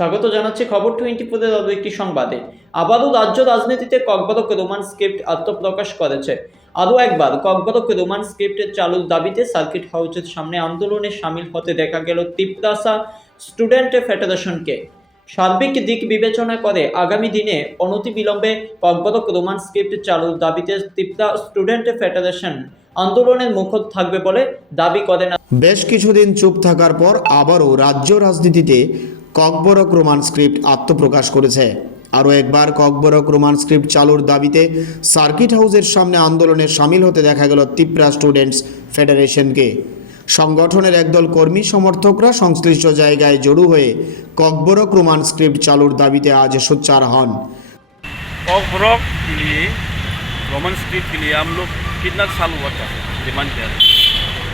স্বাগত জানাচ্ছি খবর 24 এর আরও একটি সংবাদে। আবারও রাজ্য রাজনীতিতে ককবরক রোমান স্ক্রিপ্ট আত্মপ্রকাশ করেছে। আরও একবার ককবরক রোমান স্ক্রিপ্ট চালুর দাবিতে সার্কিট হাউসের সামনে আন্দোলনে সামিল হতে দেখা গেল তিপ্রাসা স্টুডেন্ট ফেডারেশনকে। সার্বিক দিক বিবেচনা করে আগামী দিনে অনতিবিলম্বে ককবরক রোমান স্ক্রিপ্ট চালুর দাবিতে ত্রিপুরা স্টুডেন্ট ফেডারেশন আন্দোলনের মুখর থাকবে বলে দাবি করেন। বেশ কিছুদিন চুপ থাকার পর আবারও রাজ্য রাজনীতিতে ককবরক রোমান স্ক্রিপ্ট আত্মপ্রকাশ করেছে। আরও একবার ককবরক রোমান স্ক্রিপ্ট চালুর দাবিতে সার্কিট হাউসের সামনে আন্দোলনে সামিল হতে দেখা গেল ত্রিপুরা স্টুডেন্টস ফেডারেশনকে। সংগঠনের একদল কর্মী সমর্থকরা সংশ্লিষ্ট জায়গায় জড়ো হয়ে कॉकबोरक रोमान स्क्रिप्ट चालूर दाबीते आज सोच्चार हन। कॉकबोरक के लिए रोमन स्क्रिप्ट के लिए हम लोग कितना साल हुआ था डिमांड किया,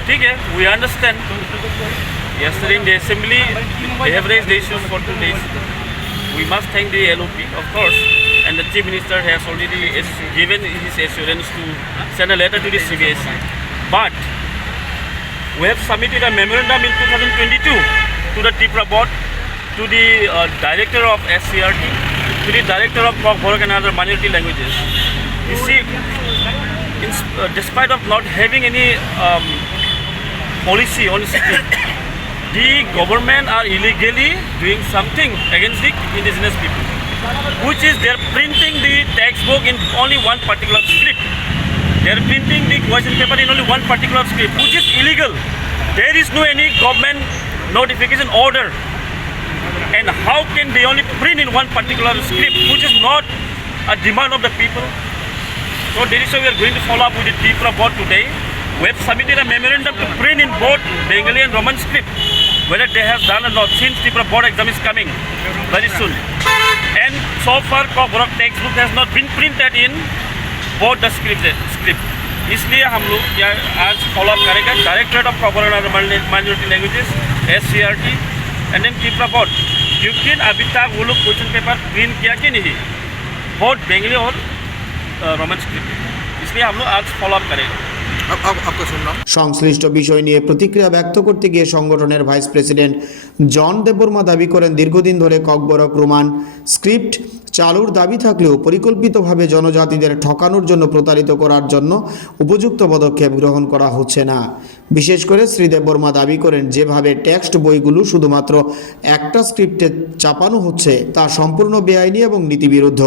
ठीक है, we understand. Yesterday in the assembly they have raised the issue for 2 days. We must thank the LOP, of course, and the Chief Minister has already given his assurance to send a letter to the CBSE. But we have submitted a memorandum in 2022 to the Tripura board, to the director of SCRT, to the director of Kok-Borok and other minority languages. You see, despite of not having any policy on script, the government are illegally doing something against the indigenous people, which is they're printing the textbook in only one particular script. They're printing the question paper in only one particular script, which is illegal. There is no any government notification order. And how can they only print in one particular script, which is not a demand of the people? So that is why we are going to follow up with the Tripura board today. We have submitted a memorandum to print in both Bengali and Roman script, whether they have done or not, since Tripura board exam is coming very soon. And so far Kok-Borok textbook has not been printed in both the script. इसलिए हम लोग आज follow up करेंगे directorate of Kokborok and minority languages SCRT and then Tripura board, क्योंकि अभी तक वो लोग क्वेश्चन पेपर प्रिंट किया कि नहीं बोथ बेंगली और रोमन स्क्रिप्ट, इसलिए हम लोग आज फॉलो अप करेंगे। आपका सुनना সংশ্লিষ্ট বিষয় নিয়ে প্রতিক্রিয়া ব্যক্ত করতে গিয়ে সংগঠনের ভাইস প্রেসিডেন্ট জন দেববর্মা দাবি করেন, দীর্ঘদিন ধরে ককবরক রোমান স্ক্রিপ্ট চালুর দাবি থাকলেও পরিকল্পিতভাবে জনজাতিদের ঠকানোর জন্য প্রতারিত করার জন্য উপযুক্ত পদক্ষেপ গ্রহণ করা হচ্ছে না। বিশেষ করে শ্রী দেববর্মা দাবি করেন, যেভাবে টেক্সট বইগুলো শুধুমাত্র একটা স্ক্রিপ্টে চাপানো হচ্ছে তা সম্পূর্ণ বেআইনি এবং নীতিবিরুদ্ধ।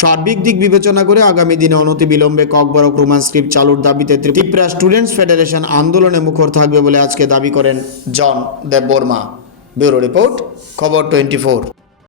সার্বিক দিক বিবেচনা করে আগামী দিনে অনতিবিলম্বে ককবরক রোমান স্ক্রিপ্ট চালুর দাবিতে ত্রিপুরা স্টুডেন্টস ফেডারেশন আন্দোলনে মুখর থাকবে বলে আজকে দাবি করেন জন দেববর্মা। ব্যুরো রিপোর্ট, খবর 24।